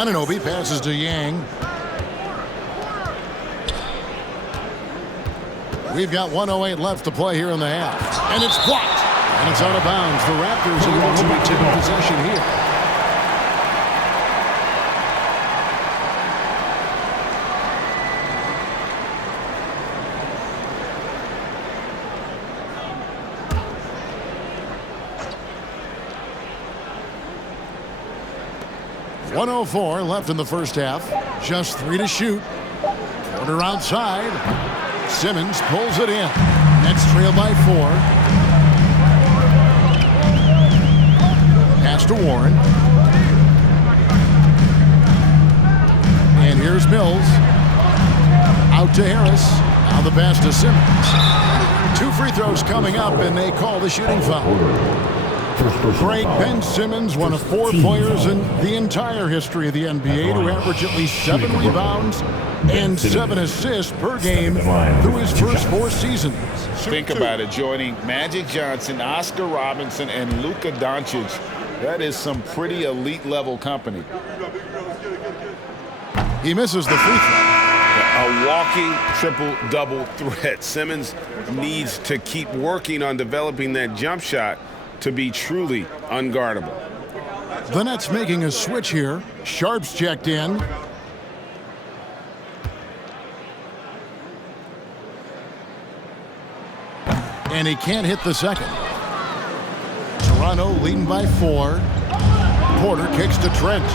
Anunoby passes to Yang. We've got 1:08 left to play here in the half. And it's blocked. And it's out of bounds. The Raptors are going to be taking possession here. .104 left in the first half. Just 3 to shoot. Porter outside. Simmons pulls it in. Nets trail by 4. Pass to Warren. And here's Mills. Out to Harris. Now the pass to Simmons. 2 free throws coming up, and they call the shooting foul. Greg Ben Simmons, one of 4 players in the entire history of the NBA to average at least 7 rebounds and 7 assists per game through his first 4 seasons. Think about it, joining Magic Johnson, Oscar Robinson, and Luka Doncic. That is some pretty elite level company. He misses the free throw. A walking triple-double threat. Simmons needs to keep working on developing that jump shot to be truly unguardable. The Nets making a switch here. Sharp's checked in. And he can't hit the second. Toronto leading by 4. Porter kicks to Trent.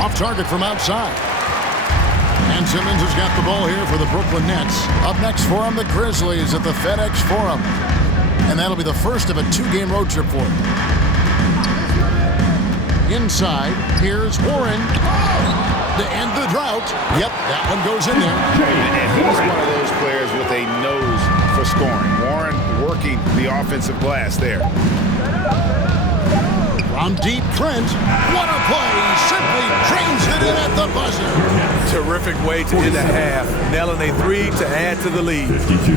Off target from outside. And Simmons has got the ball here for the Brooklyn Nets. Up next for him, the Grizzlies at the FedEx Forum. And that'll be the first of a 2-game road trip for him. Inside, here's Warren. To end the drought. Yep, that one goes in there. And he's one of those players with a nose for scoring. Warren working the offensive glass there. From deep, Trent. What a play. Simply trains it in at the buzzer. Terrific way to end the half. Nailing a 3 to add to the lead. 52.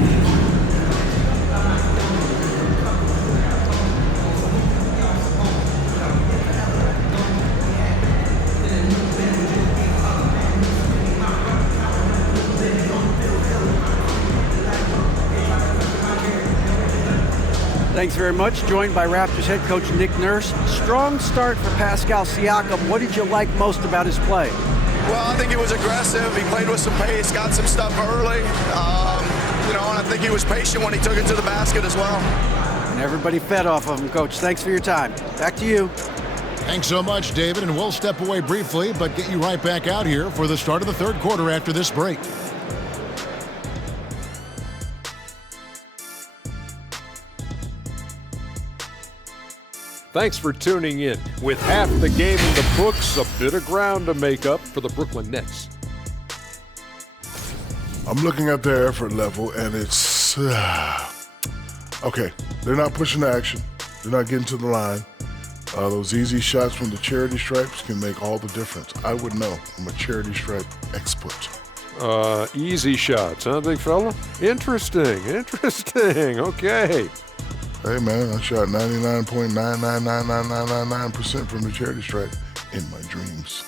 Thanks very much. Joined by Raptors head coach Nick Nurse. Strong start for Pascal Siakam. What did you like most about his play? Well, I think he was aggressive. He played with some pace, got some stuff early. And I think he was patient when he took it to the basket as well. And everybody fed off of him, Coach. Thanks for your time. Back to you. Thanks so much, David. And we'll step away briefly, but get you right back out here for the start of the third quarter after this break. Thanks for tuning in. With half the game in the books, a bit of ground to make up for the Brooklyn Nets. I'm looking at their effort level, and it's okay. They're not pushing the action. They're not getting to the line. Those easy shots from the charity stripes can make all the difference. I would know. I'm a charity stripe expert. Easy shots, huh, big fella? Interesting. Okay. Hey, man, I shot 99.9999999% from the charity stripe in my dreams.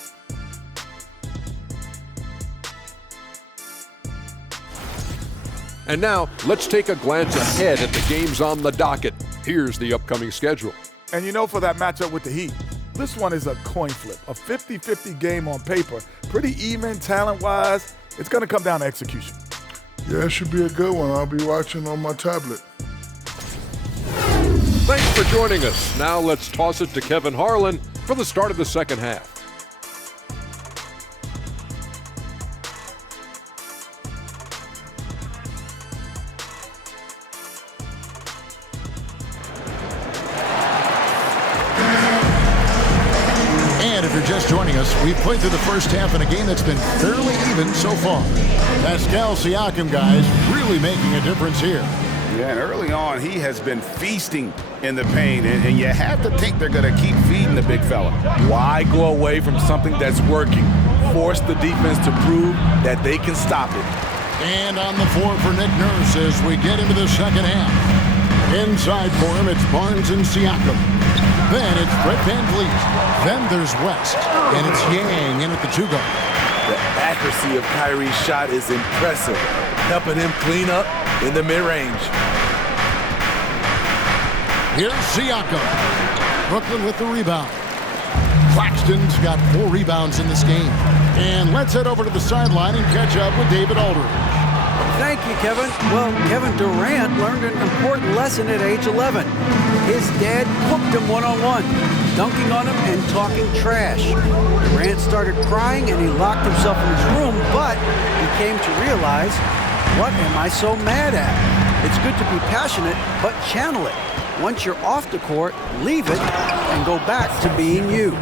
And now, let's take a glance ahead at the games on the docket. Here's the upcoming schedule. And for that matchup with the Heat, this one is a coin flip, a 50-50 game on paper. Pretty even talent-wise. It's going to come down to execution. Yeah, it should be a good one. I'll be watching on my tablet. Thanks for joining us. Now let's toss it to Kevin Harlan for the start of the second half. And if you're just joining us, we've played through the first half in a game that's been fairly even so far. Pascal Siakam, guys, really making a difference here. Yeah, and early on, he has been feasting in the paint, and you have to think they're going to keep feeding the big fella. Why go away from something that's working? Force the defense to prove that they can stop it. And on the floor for Nick Nurse as we get into the second half. Inside for him, it's Barnes and Siakam. Then it's Fred VanVleet. Then there's West. And it's Yang in at the 2 guard. The accuracy of Kyrie's shot is impressive, helping him clean up in the mid-range. Here's Siakam. Brooklyn with the rebound. Claxton's got 4 rebounds in this game. And let's head over to the sideline and catch up with David Aldridge. Thank you, Kevin. Well, Kevin Durant learned an important lesson at age 11. His dad cooked him one-on-one, dunking on him and talking trash. Durant started crying and he locked himself in his room, but he came to realize, what am I so mad at? It's good to be passionate, but channel it. Once you're off the court, leave it and go back to being you.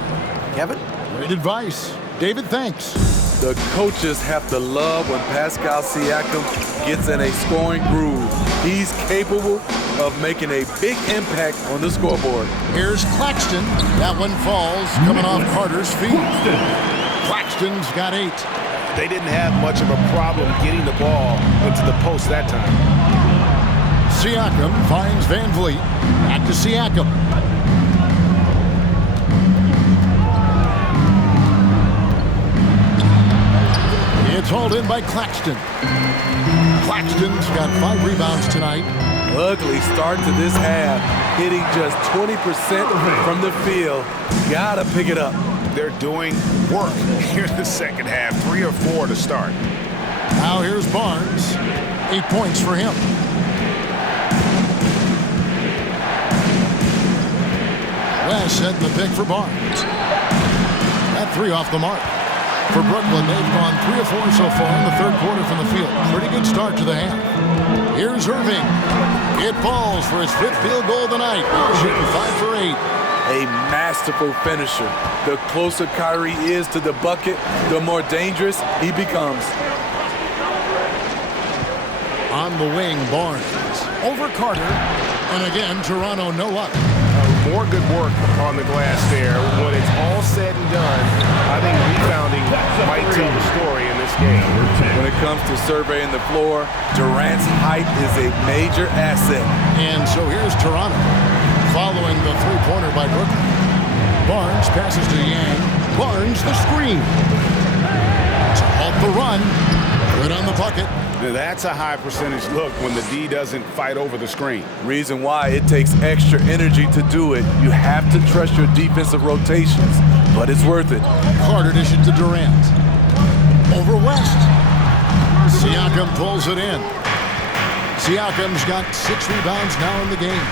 Kevin? Great advice. David, thanks. The coaches have to love when Pascal Siakam gets in a scoring groove. He's capable of making a big impact on the scoreboard. Here's Claxton. That one falls, coming off Carter's feet. Claxton's got 8. They didn't have much of a problem getting the ball into the post that time. Siakam finds VanVleet. Back to Siakam. It's hauled in by Claxton. Claxton's got 5 rebounds tonight. Ugly start to this half, hitting just 20% from the field. Gotta pick it up. They're doing work here in the second half. 3 or 4 to start. Now here's Barnes. 8 points for him. West setting the pick for Barnes. That 3 off the mark. For Brooklyn, they've gone 3 or 4 so far in the third quarter from the field. Pretty good start to the half. Here's Irving. It falls for his 5th field goal of the night. Shooting 5 for 8. A masterful finisher. The closer Kyrie is to the bucket, the more dangerous he becomes. On the wing, Barnes. Over Carter. And again, Toronto no luck. More good work on the glass there. When it's all said and done, I think rebounding might tell the story in this game. When it comes to surveying the floor, Durant's height is a major asset. And so here's Toronto, following the 3-pointer by Brooklyn. Barnes passes to Yang. Barnes the screen. To halt the run. Good on the bucket. Now that's a high percentage look when the D doesn't fight over the screen. Reason why it takes extra energy to do it. You have to trust your defensive rotations, but it's worth it. Carter dishes to Durant. Over West. Siakam pulls it in. Siakam's got 6 rebounds now in the game.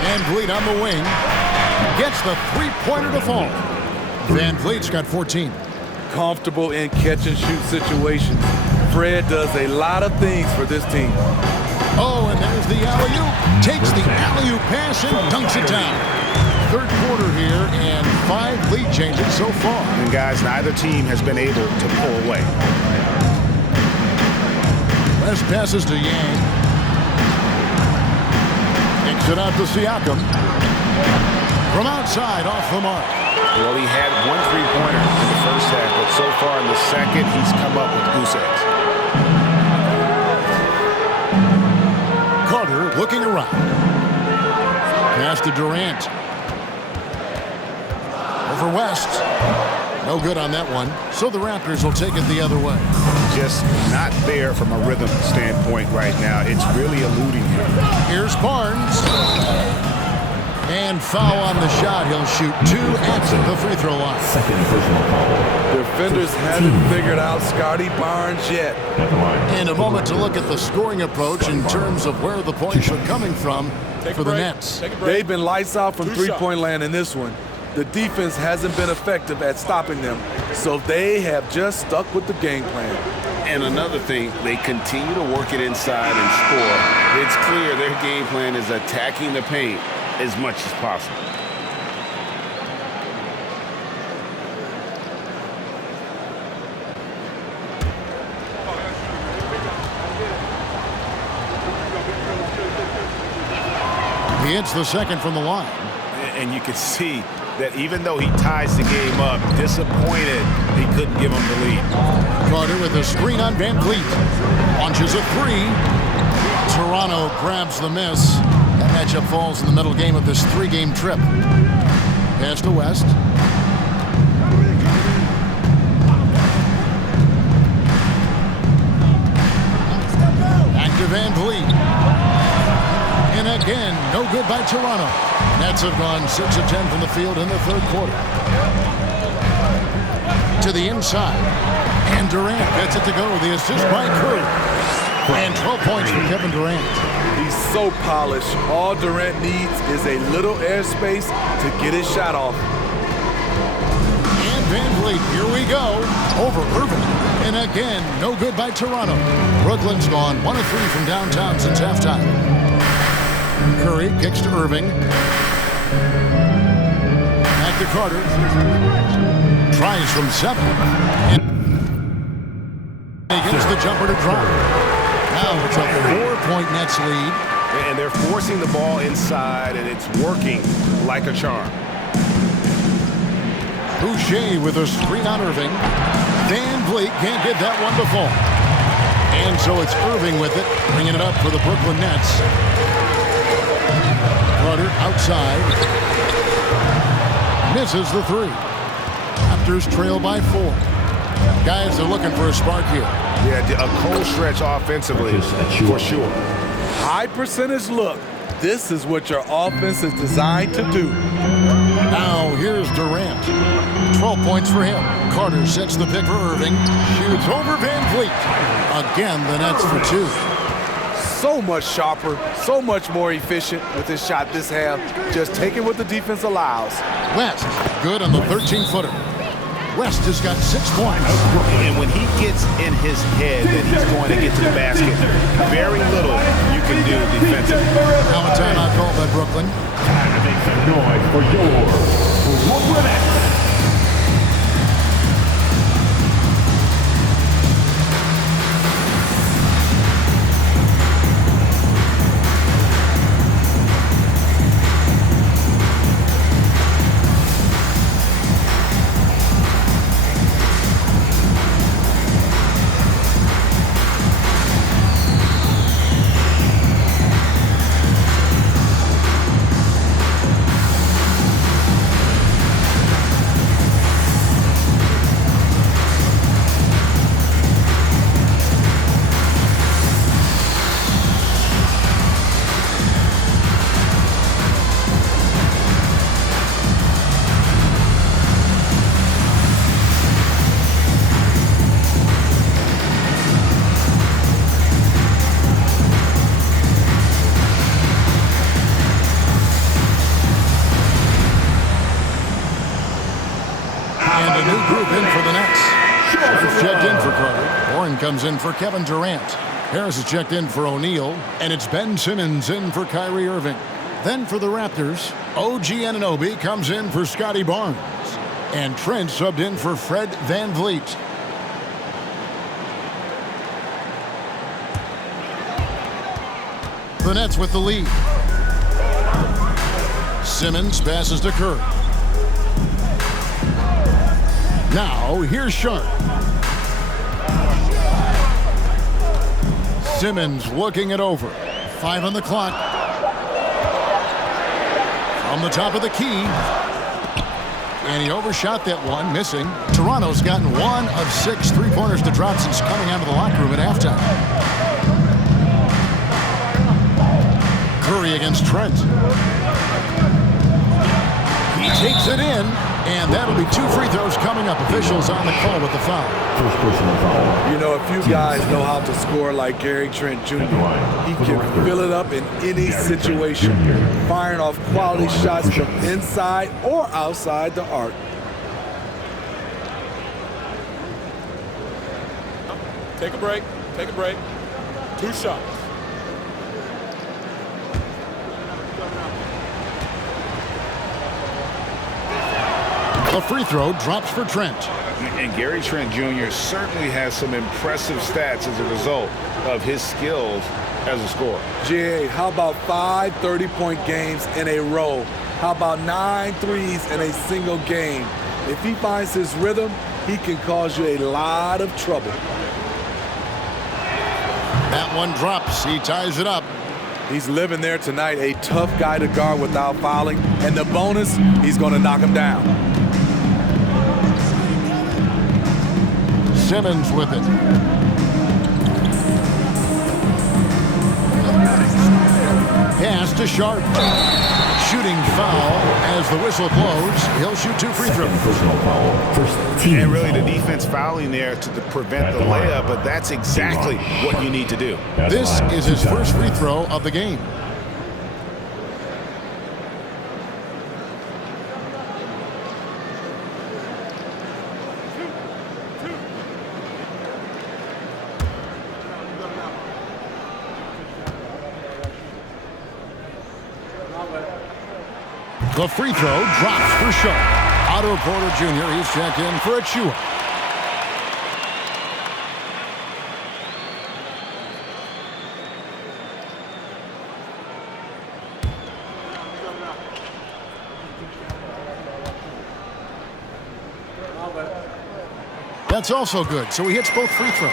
VanVleet on the wing. Gets the 3-pointer to fall. VanVleet's got 14. Comfortable in catch-and-shoot situations. Fred does a lot of things for this team. Oh, and there's the alley-oop. Takes the alley-oop pass and dunks it down. Third quarter here and 5 lead changes so far. And guys, neither team has been able to pull away. West passes to Yang. Kicks it out to Siakam. From outside, off the mark. Well, he had 1 3-pointer in the first half, but so far in the second, he's come up with goose eggs. Carter looking around. Pass to Durant. Over West. No good on that one. So the Raptors will take it the other way. Just not there from a rhythm standpoint right now. It's really eluding him. Here's Barnes. And foul on the shot. He'll shoot 2 at the free throw line. Second personal foul. Defenders haven't figured out Scotty Barnes yet. And a moment to look at the scoring approach in terms of where the points are coming from for the Nets. They've been lights out from three-point land in this one. The defense hasn't been effective at stopping them, so they have just stuck with the game plan. And another thing, they continue to work it inside and score. It's clear their game plan is attacking the paint as much as possible. He hits the second from the line. And you can see that even though he ties the game up, disappointed he couldn't give him the lead. Carter with a screen on VanVleet. Launches a 3. Toronto grabs the miss. And that Matchup falls in the middle game of this 3-game trip. Pass to West. Back to Van Vliet. And again, no good by Toronto. Nets have gone 6 of 10 from the field in the third quarter. To the inside. And Durant gets it to go. The assist by Curry. And 12 points for Kevin Durant. He's so polished. All Durant needs is a little airspace to get his shot off. And Van Vliet, here we go. Over Irving. And again, no good by Toronto. Brooklyn's gone 1 of 3 from downtown since halftime. Curry kicks to Irving. Back to Carter. Tries from 7. And he gets the jumper to drop. Now it's a 4-point Nets lead. And they're forcing the ball inside, and it's working like a charm. Boucher with a screen on Irving. Van Vliet can't get that one to fall. And so it's Irving with it, bringing it up for the Brooklyn Nets. Carter outside. Misses the 3. Raptors trail by 4. Guys are looking for a spark here. Yeah, a cold stretch offensively, for sure. High percentage look. This is what your offense is designed to do. Now here's Durant. 12 points for him. Carter sets the pick for Irving. Shoots over Van Vliet. Again, the Nets for 2. So much sharper, so much more efficient with his shot this half. Just taking what the defense allows. West, good on the 13-footer. West has got 6 points. And when he gets in his head that he's going to get to the basket, very little you can do defensively. Now a timeout called by Brooklyn. Time to make some noise for your Brooklyn Nets. Comes in for Kevin Durant. Harris is checked in for O'Neal, and it's Ben Simmons in for Kyrie Irving. Then for the Raptors, OG Anunoby comes in for Scotty Barnes, and Trent subbed in for Fred Van Vliet. The Nets with the lead. Simmons passes to Curry. Now here's Sharp. Simmons looking it over. 5 on the clock. From the top of the key. And he overshot that one, missing. Toronto's gotten 1 of 6 3-pointers to drop since coming out of the locker room at halftime. Curry against Trent. He takes it in. And that'll be 2 free throws coming up. Officials on the call with the foul. First personal foul. You know, if you guys know how to score like Gary Trent Jr., he can fill it up in any situation, firing off quality shots from inside or outside the arc. Take a break. Take a break. 2 shots. A free throw drops for Trent. And Gary Trent Jr. certainly has some impressive stats as a result of his skills as a scorer. G.A., how about 5 30-point games in a row? How about 9 threes in a single game? If he finds his rhythm, he can cause you a lot of trouble. That one drops. He ties it up. He's living there tonight, a tough guy to guard without fouling. And the bonus, he's going to knock him down. Simmons with it. Pass to Sharp. Shooting foul as the whistle blows. He'll shoot 2 free throws. And really the defense fouling there to prevent the layup, but that's exactly what you need to do. This is his first free throw of the game. The free throw drops for Sharp. Otto Porter Jr. He's checked in for Achiuwa. That's also good, so he hits both free throws.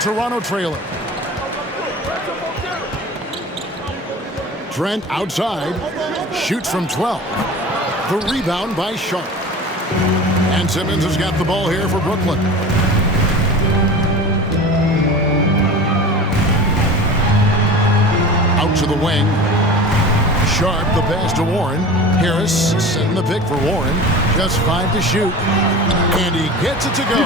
Toronto trailing. Trent outside, shoots from 12. The rebound by Sharp. And Simmons has got the ball here for Brooklyn. Out to the wing. Sharp, the pass to Warren. Harris setting the pick for Warren. Just 5 to shoot. And he gets it to go.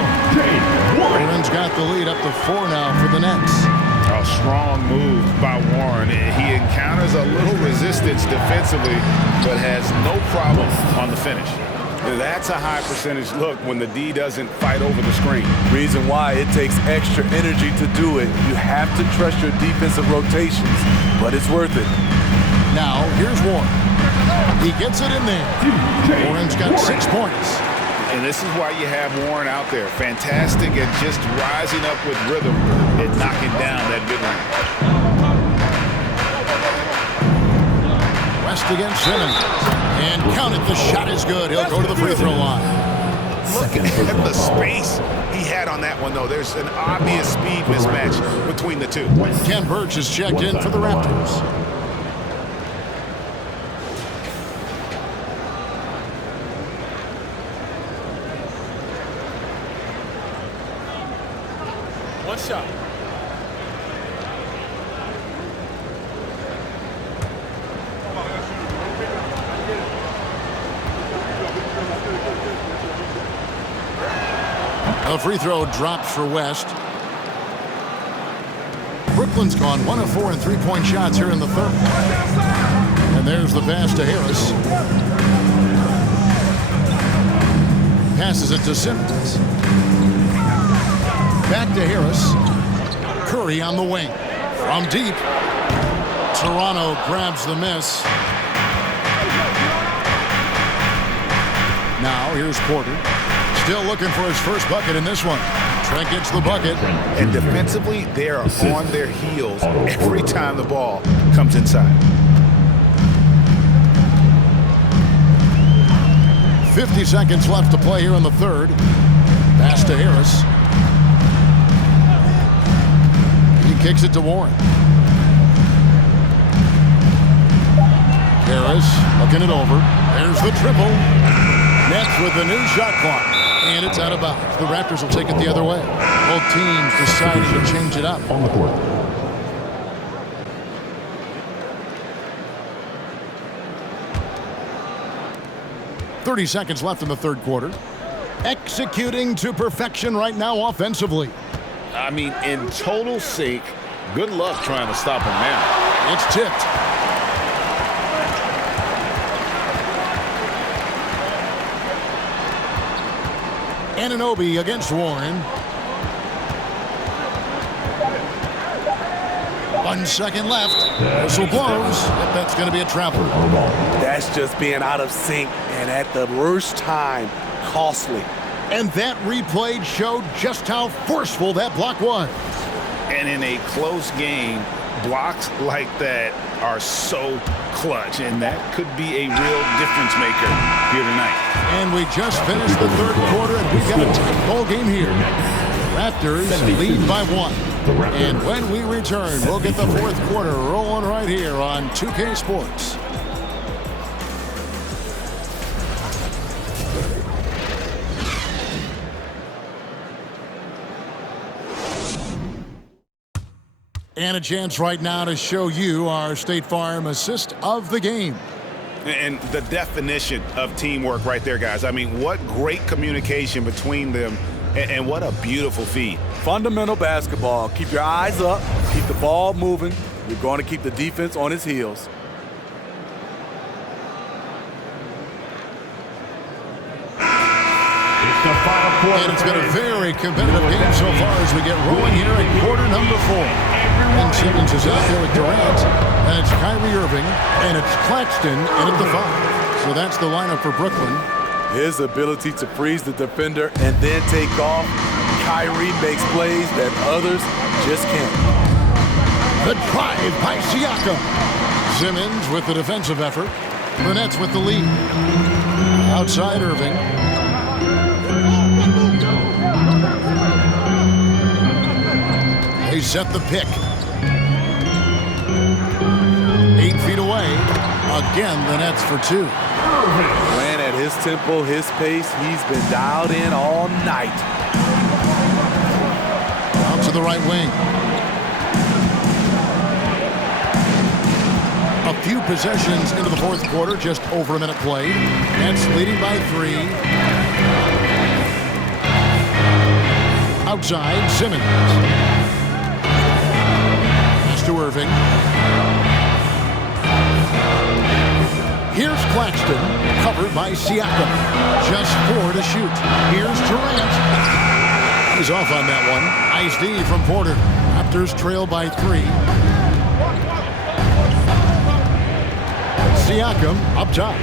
Warren's got the lead up to 4 now for the Nets. A strong move by Warren. He encounters a little resistance defensively, but has no problem on the finish. That's a high percentage look when the D doesn't fight over the screen. Reason why it takes extra energy to do it. You have to trust your defensive rotations, but it's worth it. Now, here's Warren. He gets it in there. Warren's got 6 points. And this is why you have Warren out there. Fantastic at just rising up with rhythm and knocking down that mid-range. West against Simmons. And count it, the shot is good. He'll go to the free throw line. Look at the space he had on that one, though. There's an obvious speed mismatch between the two. Ken Birch is checked in for the Raptors. One shot. A free throw drops for West. Brooklyn's gone 1 of 4 in three-point shots here in the third. And there's the pass to Harris. Passes it to Simmons. Back to Harris. Curry on the wing. From deep. Toronto grabs the miss. Now here's Porter. Still looking for his first bucket in this one. Trent gets the bucket. And defensively, they are on their heels every time the ball comes inside. 50 seconds left to play here in the third. Pass to Harris. He kicks it to Warren. Harris looking it over. There's the triple. Nets with the new shot clock. And it's out of bounds. The Raptors will take it the other way. Both teams deciding to change it up. On the court. .30 seconds left in the third quarter. Executing to perfection right now offensively. I mean, in total sync. Good luck trying to stop him now. It's tipped. Anunoby against Warren. 1 second left. Whistle blows. If that's going to be a travel. That's just being out of sync and at the worst time, costly. And that replay showed just how forceful that block was. And in a close game, blocks like that are so clutch, and that could be a real difference maker here tonight. And we just finished the third quarter, and we've got a tight ball game here. Raptors lead by 1. And when we return, we'll get the fourth quarter rolling right here on 2K Sports. And a chance right now to show you our State Farm assist of the game. And the definition of teamwork right there, guys. I mean, what great communication between them, and what a beautiful feed. Fundamental basketball. Keep your eyes up. Keep the ball moving. You're going to keep the defense on its heels. And it's been a very competitive game so far as we get rolling here at quarter number 4. And Simmons is out there with Durant, and it's Kyrie Irving, and it's Claxton in at the 5. So that's the lineup for Brooklyn. His ability to freeze the defender and then take off. Kyrie makes plays that others just can't. The drive by Siakam. Simmons with the defensive effort. The Nets with the lead. Outside Irving. They set the pick. 8 feet away. Again, the Nets for 2. Playing at his tempo, his pace. He's been dialed in all night. Out to the right wing. A few possessions into the fourth quarter, just over a minute played. Nets leading by 3. Outside, Simmons. Pass to Irving. Here's Claxton, covered by Siakam. Just 4 to shoot. Here's Durant. He's off on that one. Nice D from Porter. Raptors trail by 3. Siakam up top.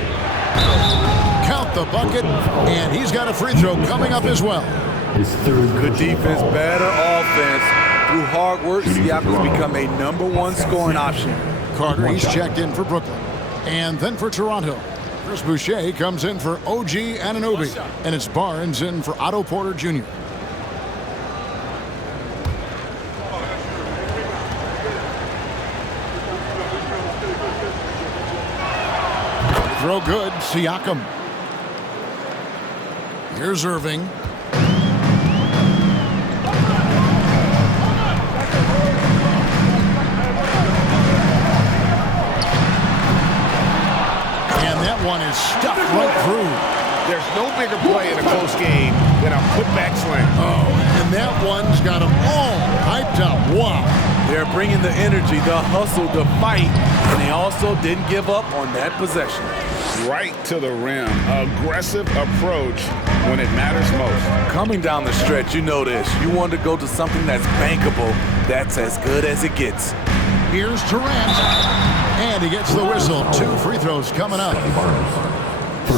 Count the bucket, and he's got a free throw coming up as well. Good defense, better offense. Through hard work, Siakam's become a #1 scoring option. Carter, he's checked in for Brooklyn. And then for Toronto, Chris Boucher comes in for OG Anunoby. And it's Barnes in for Otto Porter Jr. Throw good, Siakam. Here's Irving. One is stuffed right through. There's no bigger play in a close game than a putback slam. Oh, and that one's got them all hyped up. Wow. They're bringing the energy, the hustle, the fight, and they also didn't give up on that possession. Right to the rim. Aggressive approach when it matters most. Coming down the stretch, you know this. You want to go to something that's bankable. That's as good as it gets. Here's Durant. And he gets the whistle. 2 free throws coming up.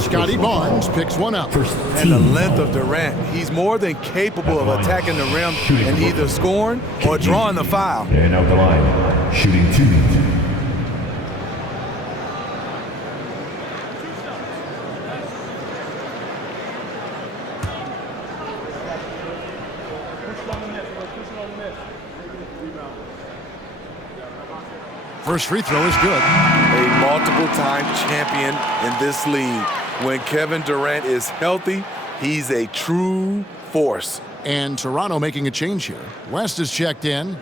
Scotty Barnes picks one up. And the length of Durant, he's more than capable of attacking the rim and either scoring or drawing the foul. And out the line, shooting 2. First free throw is good. A multiple-time champion in this league. When Kevin Durant is healthy, he's a true force. And Toronto making a change here. West is checked in.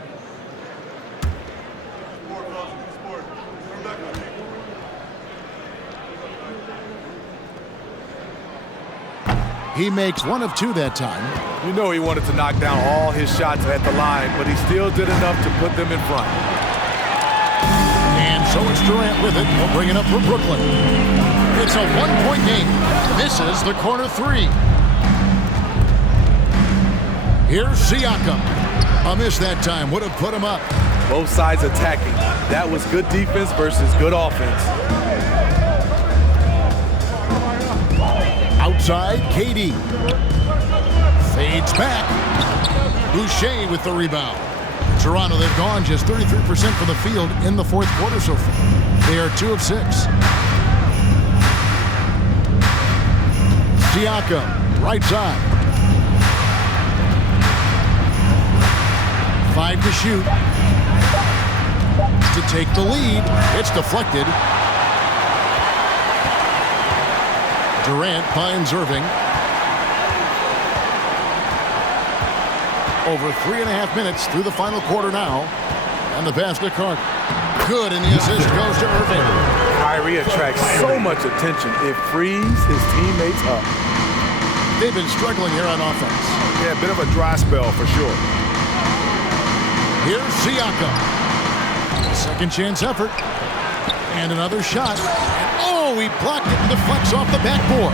He makes 1 of 2 that time. You know he wanted to knock down all his shots at the line, but he still did enough to put them in front. And so it's Durant with it. We'll bring it up for Brooklyn. It's a 1-point game. Misses the corner 3. Here's Siakam. A miss that time. Would have put him up. Both sides attacking. That was good defense versus good offense. Outside, KD. Fades back. Boucher with the rebound. Toronto, they've gone just 33% from the field in the fourth quarter so far. They are 2 of 6. Siakam, right side. 5 to shoot. To take the lead. It's deflected. Durant finds Irving. Over 3.5 minutes through the final quarter now. And the pass to Carter. Good, and the assist goes to Irving. Kyrie attracts so much attention, it frees his teammates up. They've been struggling here on offense. Yeah, a bit of a dry spell for sure. Here's Siakam. Second chance effort. And another shot. Oh, he blocked it and deflects off the backboard.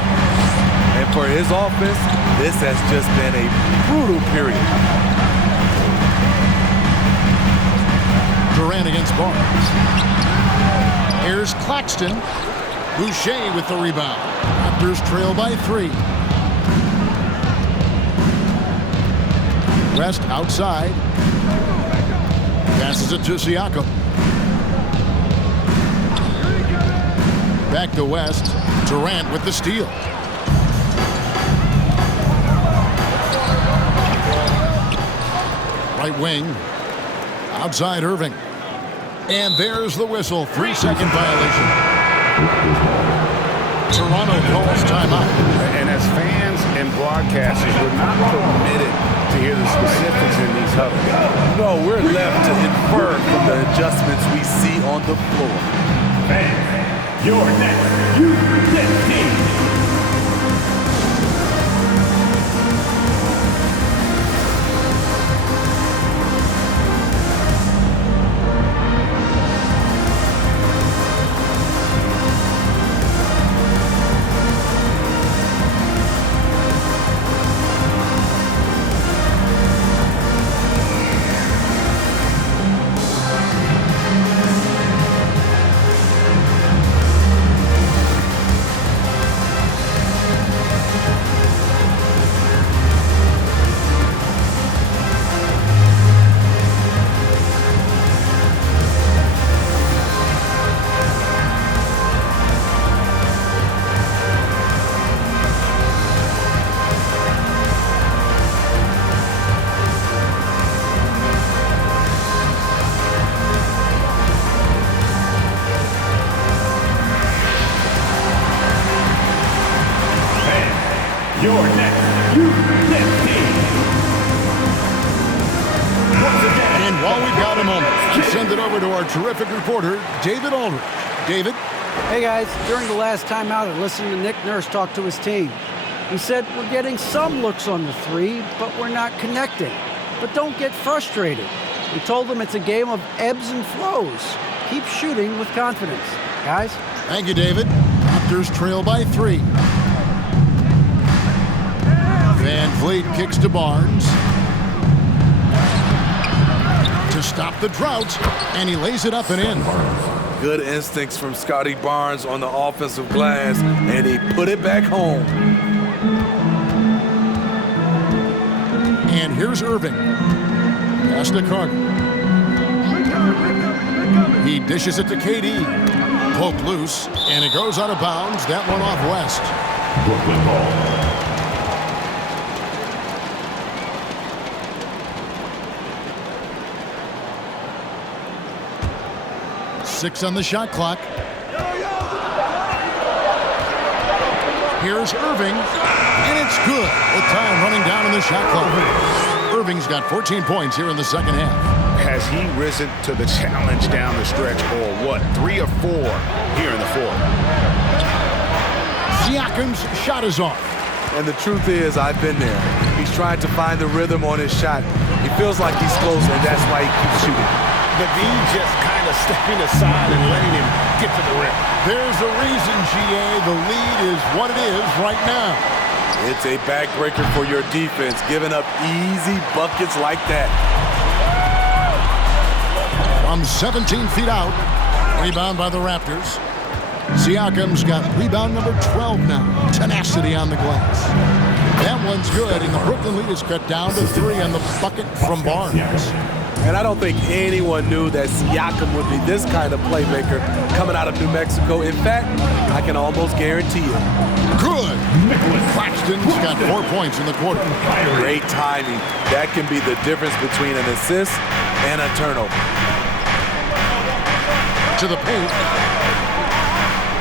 And for his offense, this has just been a brutal period. Durant against Barnes. Here's Claxton. Boucher with the rebound. Raptors trail by 3. West outside. Passes it to Siakam. Back to West. Durant with the steal. Right wing. Outside Irving. And there's the whistle. 3-second violation. Toronto calls timeout. And as fans and broadcasters, we're not permitted to hear the specifics in these huddles. No, we're left to infer from the adjustments we see on the floor. Fans, your next U-Present team. Your next U-Present team. And while we've got a moment, let's send it over to our terrific reporter, David Aldridge. David? Hey guys, during the last timeout, I listened to Nick Nurse talk to his team. He said, we're getting some looks on the 3, but we're not connecting. But don't get frustrated. He told them it's a game of ebbs and flows. Keep shooting with confidence. Guys? Thank you, David. Raptors trail by 3. Van Vliet kicks to Barnes. To stop the drought, and he lays it up and in. Good instincts from Scotty Barnes on the offensive glass, and he put it back home. And here's Irving. Pass to Carter. He dishes it to KD. Poked loose, and it goes out of bounds. That one off West. Brooklyn ball. 6 on the shot clock. Here's Irving, and it's good with time running down in the shot clock. Irving's got 14 points here in the second half. Has he risen to the challenge down the stretch, or what? 3 or 4 here in the fourth. Siakam's shot is off. And the truth is, I've been there. He's trying to find the rhythm on his shot. He feels like he's closer, and that's why he keeps shooting. The D just kind of stepping aside and letting him get to the rim. There's a reason, GA. The lead is what it is right now. It's a backbreaker for your defense, giving up easy buckets like that. From 17 feet out, rebound by the Raptors. Siakam's got rebound number 12 now. Tenacity on the glass. That one's good, and the Brooklyn lead is cut down to 3 on the bucket from Barnes. And I don't think anyone knew that Siakam would be this kind of playmaker coming out of New Mexico. In fact, I can almost guarantee it. Good. Claxton's got 4 points in the quarter. Great timing. That can be the difference between an assist and a turnover. To the paint.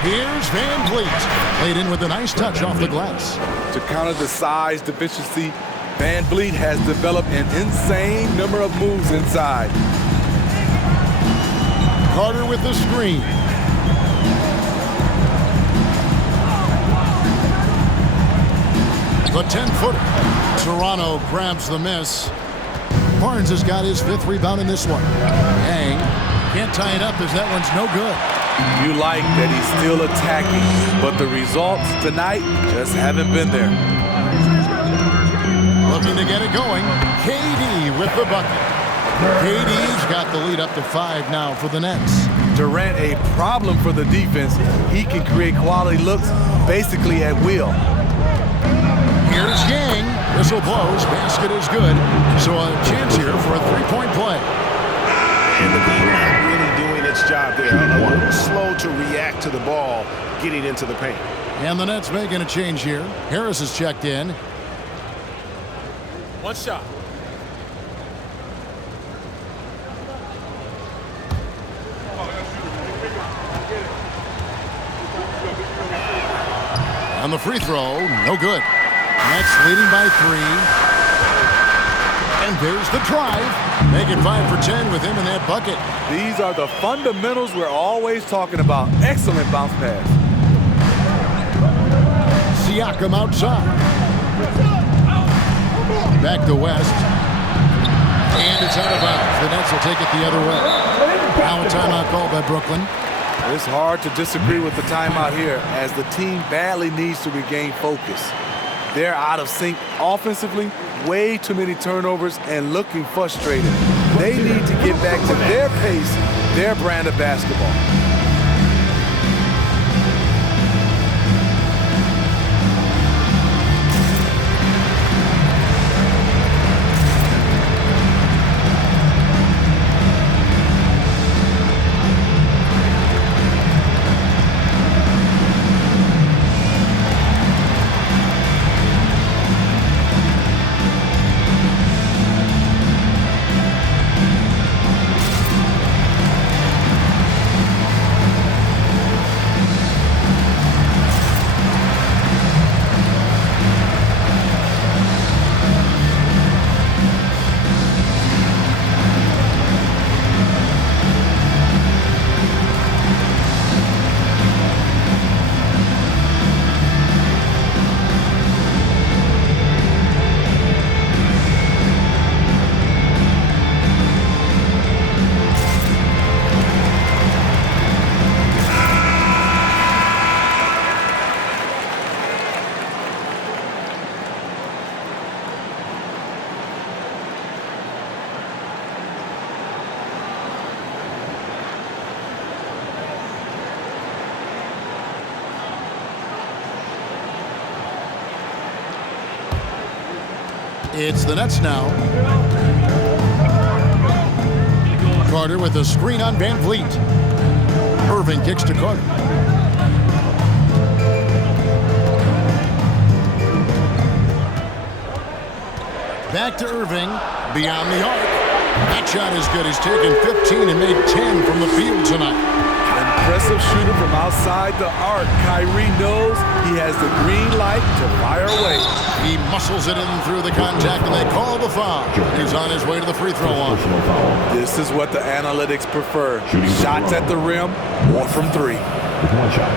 Here's Van Vliet. Played in with a nice touch off the glass. To counter the size deficiency, Van Vliet has developed an insane number of moves inside. Carter with the screen. The 10-footer. Toronto grabs the miss. Barnes has got his 5th rebound in this one. Yang can't tie it up as that one's no good. You like that he's still attacking, but the results tonight just haven't been there. Looking to get it going. KD with the bucket. KD's got the lead up to 5 now for the Nets. Durant a problem for the defense. He can create quality looks basically at will. Here's Yang. Whistle blows. Basket is good. So a chance here for a 3-point play. And the team not really doing its job there. A little slow to react to the ball getting into the paint. And the Nets making a change here. Harris is checked in. One shot. On the free throw, no good. Nets leading by 3. And there's the drive. Make it 5 for 10 with him in that bucket. These are the fundamentals we're always talking about. Excellent bounce pass. Siakam outside. Back to West. And it's out of bounds. The Nets will take it the other way. Now a timeout called by Brooklyn. It's hard to disagree with the timeout here as the team badly needs to regain focus. They're out of sync offensively, way too many turnovers, and looking frustrated. They need to get back to their pace, their brand of basketball. It's the Nets now. Carter with a screen on Van Vliet. Irving kicks to Carter. Back to Irving. Beyond the arc. That shot is good. He's taken 15 and made 10 from the field tonight. Impressive shooter from outside the arc. Kyrie knows he has the green light to fire away. He muscles it in through the contact, and they call the foul. He's on his way to the free throw line. This is what the analytics prefer. Shots at the rim or from 3. One shot.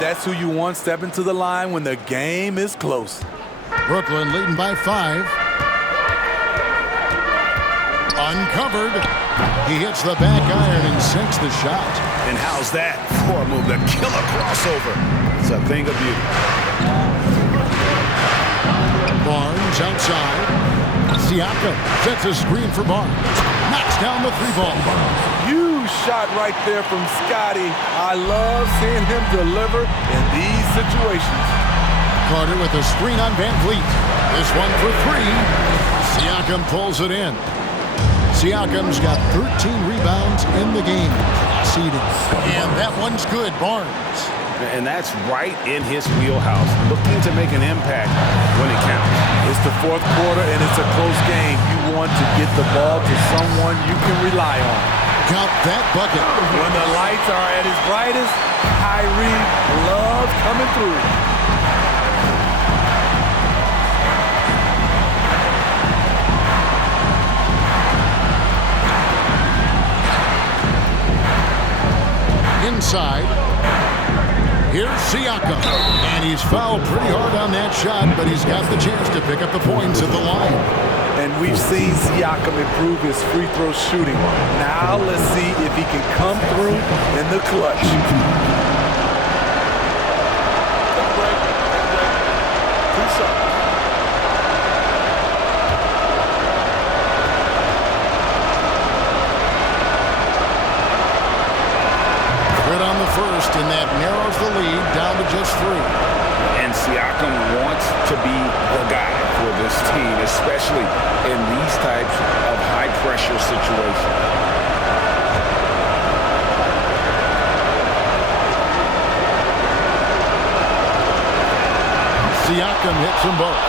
That's who you want stepping to the line when the game is close. Brooklyn leading by 5. Uncovered. He hits the back iron and sinks the shot. And how's that for a move? The killer crossover. It's a thing of beauty. Barnes outside. Siakam sets a screen for Barnes. Knocks down the three ball. Huge shot right there from Scotty. I love seeing him deliver in these situations. Carter with a screen on Van Vliet. This one for three. Siakam pulls it in. Siakam's got 13 rebounds in the game. And that one's good, Barnes. And that's right in his wheelhouse, looking to make an impact when it counts. It's the fourth quarter, and it's a close game. You want to get the ball to someone you can rely on. Got that bucket. When the lights are at its brightest, Kyrie loves coming through. Inside. Here's Siakam. And he's fouled pretty hard on that shot, but he's got the chance to pick up the points at the line. And we've seen Siakam improve his free throw shooting. Now let's see if he can come through in the clutch. First, and that narrows the lead down to just 3. And Siakam wants to be the guy for this team, especially in these types of high-pressure situations. Siakam hits them both.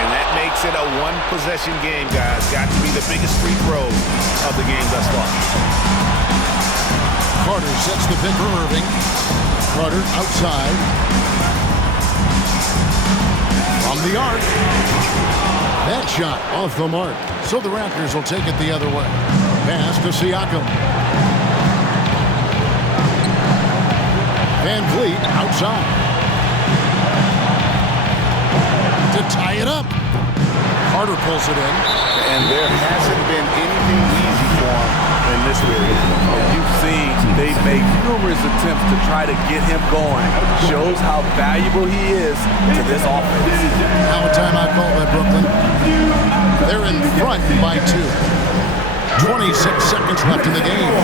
And that makes it a one-possession game, guys. Got to be the biggest free throw of the game thus far. Carter sets the pick for Irving. Carter outside. From the arc. That shot off the mark. So the Raptors will take it the other way. Pass to Siakam. Van Vliet outside. To tie it up. Carter pulls it in. And there hasn't been anything easy for him in this period. You've seen they make numerous attempts to try to get him going. Shows how valuable he is to this offense. Now a timeout call by Brooklyn. They're in front by 2. 26 seconds left in the game.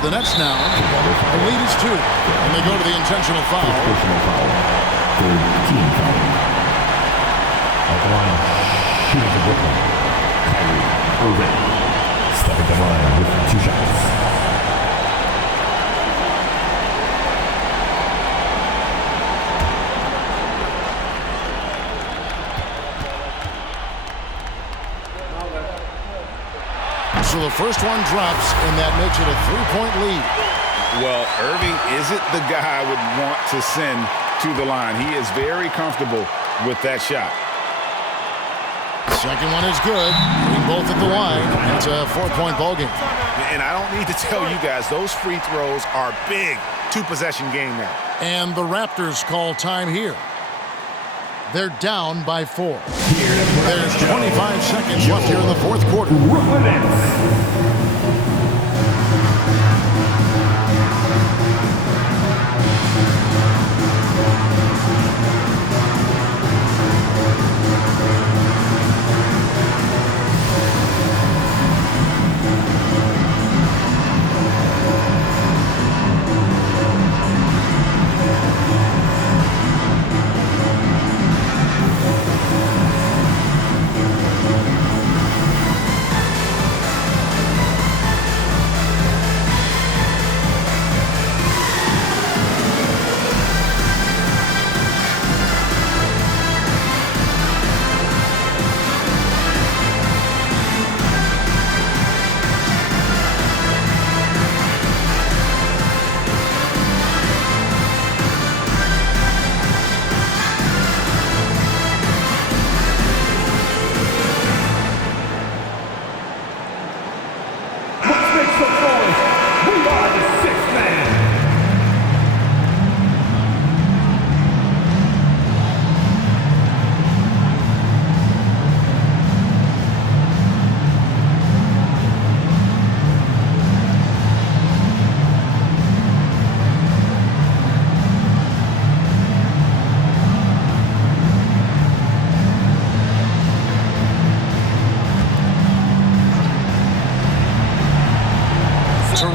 The Nets now. The lead is 2. And they go to the intentional foul. Personal foul. Third team foul. At the line, shooting for Brooklyn. Kyrie Irving. Stepping the line with 2 shots. So the first one drops, and that makes it a 3-point lead. Well, Irving isn't the guy I would want to send to the line. He is very comfortable with that shot. Second one is good. Hitting both at the line. It's a 4-point ball game. And I don't need to tell you guys, those free throws are big. 2-possession game now. And the Raptors call time here. They're down by 4. There's 25 seconds left here in the fourth quarter.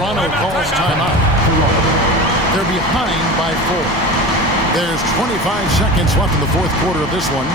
Toronto calls timeout. They're behind by 4. There's 25 seconds left in the fourth quarter of this one.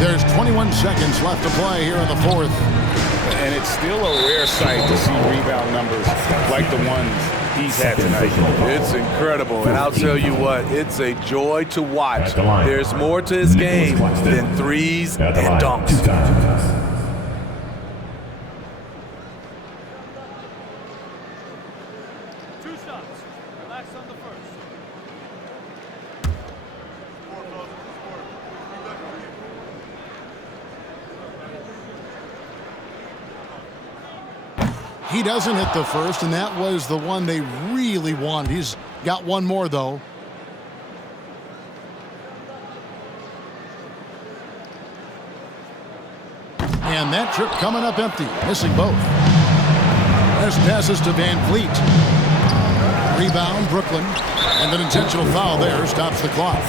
There's 21 seconds left to play here in the fourth. And it's still a rare sight to see rebound numbers like the ones he's had tonight. It's incredible, and I'll tell you what, it's a joy to watch. There's more to his game than threes and dunks. He doesn't hit the first, and that was the one they really wanted. He's got one more, though. And that trip coming up empty, missing both. There's passes to Van Vliet. Rebound, Brooklyn. And an intentional foul there stops the clock.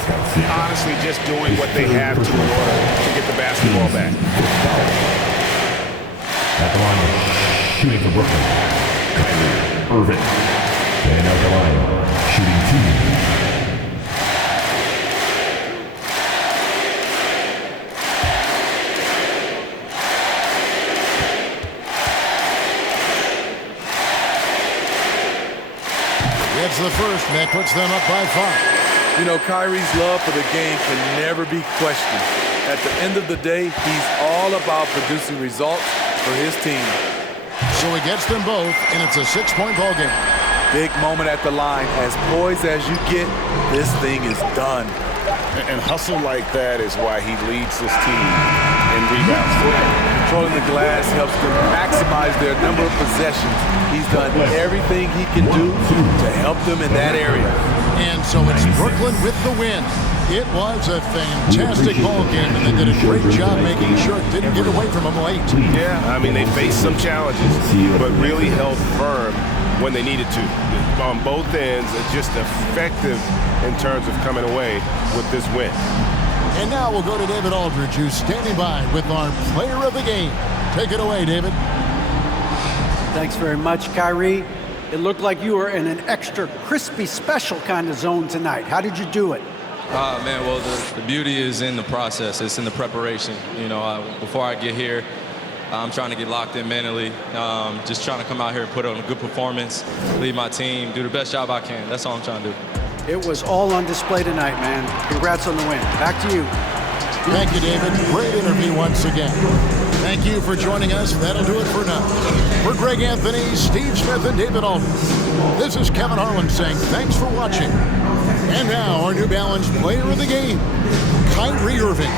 Honestly, just doing what they have to in order to get the basketball back. At the line, shooting for Brooklyn, Kyrie Irving. And at the line, shooting 2. Gets the first, and that puts them up by 5. You know, Kyrie's love for the game can never be questioned. At the end of the day, he's all about producing results for his team. So he gets them both, and it's a 6-point ball game. Big moment at the line. As poised as you get, this thing is done. And hustle like that is why he leads this team in rebounds today. Controlling the glass helps them maximize their number of possessions. He's done everything he can do to help them in that area. And so it's Brooklyn with the win. It was a fantastic ball game, and they did a great job making sure it didn't get away from them late. Yeah, I mean, they faced some challenges, but really held firm when they needed to. On both ends, just effective in terms of coming away with this win. And now we'll go to David Aldridge, who's standing by with our player of the game. Take it away, David. Thanks very much, Kyrie. It looked like you were in an extra crispy special kind of zone tonight. How did you do it? Man, well, the beauty is in the process. It's in the preparation. You know, before I get here, I'm trying to get locked in mentally. Just trying to come out here and put on a good performance, lead my team, do the best job I can. That's all I'm trying to do. It was all on display tonight, man. Congrats on the win. Back to you. Thank you, David. Great interview once again. Thank you for joining us. That'll do it for now. For Greg Anthony, Steve Smith, and David Aldridge, this is Kevin Harlan saying thanks for watching. And now our New Balance player of the game, Kyrie Irving.